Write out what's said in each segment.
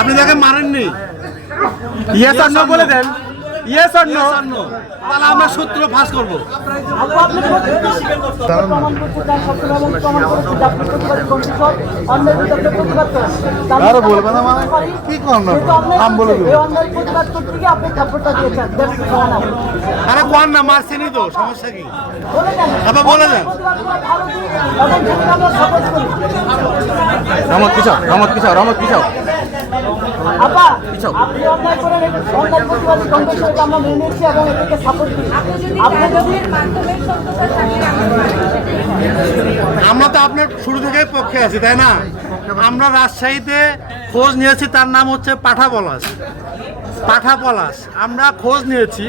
আপনি তাকে মারেননি? Yes or no বলে দেন। Yes or no. তাহলে আমরা সূত্র ফাঁস করবো। আরে বলবে না মানে কি করবো নাম বলে দেবো। আরে কোন না মারছেনই তো, সমস্যা কি? আবার বলে দেন। রহমত পিছাও, রহমত পিছাও, রহমত পিছাও। আপা, আপনি অন্যায় করেন, অন্যায় প্রতিবাদী কংগ্রেসের আমরা মেনে নিচ্ছি এবং এটাকে সাপোর্ট করি। আপনি যদি আমরা তো আপনার শুরু থেকেই পক্ষে আছি, তাই না? আমরা রাজশাহীতে খোঁজ নিয়েছি, তার নাম হচ্ছে পাঠা পলাশ। পাঠা পলাশ আমরা খোঁজ নিয়েছি,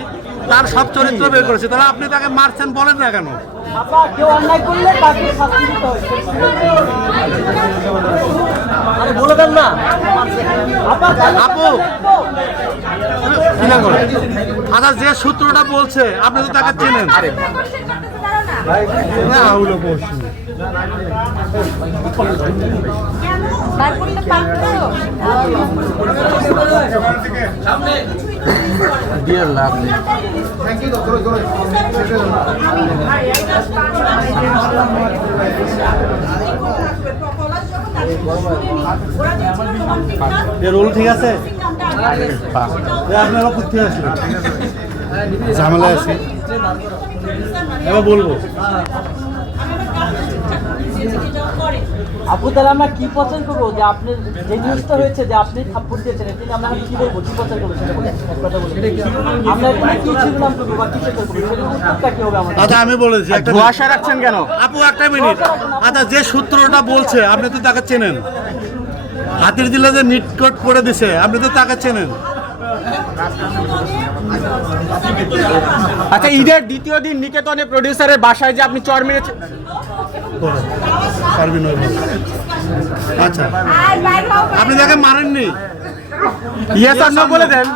তার সব চরিত্র বের করেছি। তাহলে আপনি তাকে মারছেন বলেন না কেন? আপা, কেউ অন্যায় করলে তাকে শাস্তি দিতে হয়। আরে বলে দেন না আপা। আপু কি না করে? আচ্ছা, যে সূত্রটা বলছে আপনি তো তাকে চেনেন। না ওগুলো বলছি বিয়ের লাভ নেই। রোল ঠিক আছে? আপনারা করতে আসলে ঝামেলা আছে, এবার বলবো। আপু, তাহলে আমরা কি প্রচার করবো? যে আপনি যে নিউজটা হয়েছে যে আপনি থাপ্পড় দিয়েছেন, এটা আমরা কি বলবো, কি প্রচার করবো সেটা বলেন, এক কথা বলেন। আমরা এখানে কি শিরোনাম করবো বা কি প্রচার করবো, সেটা উত্তরটা কি হবে আমাদের? আচ্ছা, আমি বলেছি একটা ধোঁয়াশা রাখছেন কেন? আপু একটা মিনিট। আচ্ছা, যে সূত্রটা বলছে আপনি তো তাকে চেনেন। হাতির দিলে যে নিটকট করে দিছে আপনি তো তাকে চেনেন। আচ্ছা, ঈদের দ্বিতীয় দিন নিকেতনে প্রডিউসারের বাসায় যে আপনি চর মেরেছেন, আচ্ছা, আপনি তাকে মারেননি? ইয়েস অর নো বলে দেন।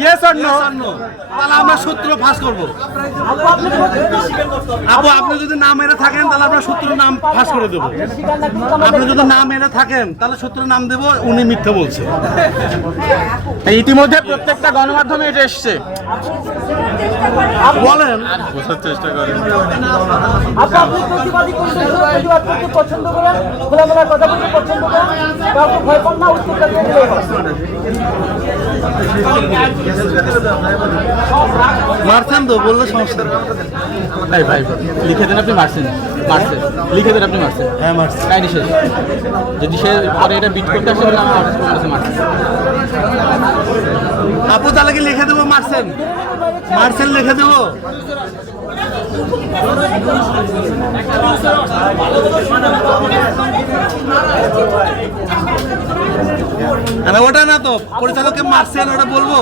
Yes or no. তাহলে আমরা সূত্র ফাঁস করবো। আপু, আপনি যদি না মেরে থাকেন তাহলে আমরা সূত্রের নাম ফাঁস করে দেবো। আপনি যদি না মেরে থাকেন তাহলে সূত্রের নাম দেবো, উনি মিথ্যে বলছে। ইতিমধ্যে প্রত্যেকটা গণমাধ্যমে এটা এসছে। বলেন। বোঝার চেষ্টা করেন। আপু, আপনি প্রতিবাদী কংগ্রেসের প্রতিবাদ করতে পছন্দ করেন, খোলামেলা কথা বলতে পছন্দ করেন, কাউকে ভয় পান না, উত্তরটা দিয়ে দিলেই হয়। মারছেন তো বললে সমস্যা নেই। ভাই ভাই লিখে দেন আপনি মারছেন। মারছেন, লিখে দেন আপনি মারছেন। হ্যাঁ মারছি। কাহিনি শেষ। যদি সে পরে এটা বিট করতে আসে তাহলে আমার মারছেন। আপু, তাহলে কি লিখে দেবো মারছেন? মারছেন লিখে দেবো? ওটা না তো, পরিচালককে মারছেন ওটা বলবো।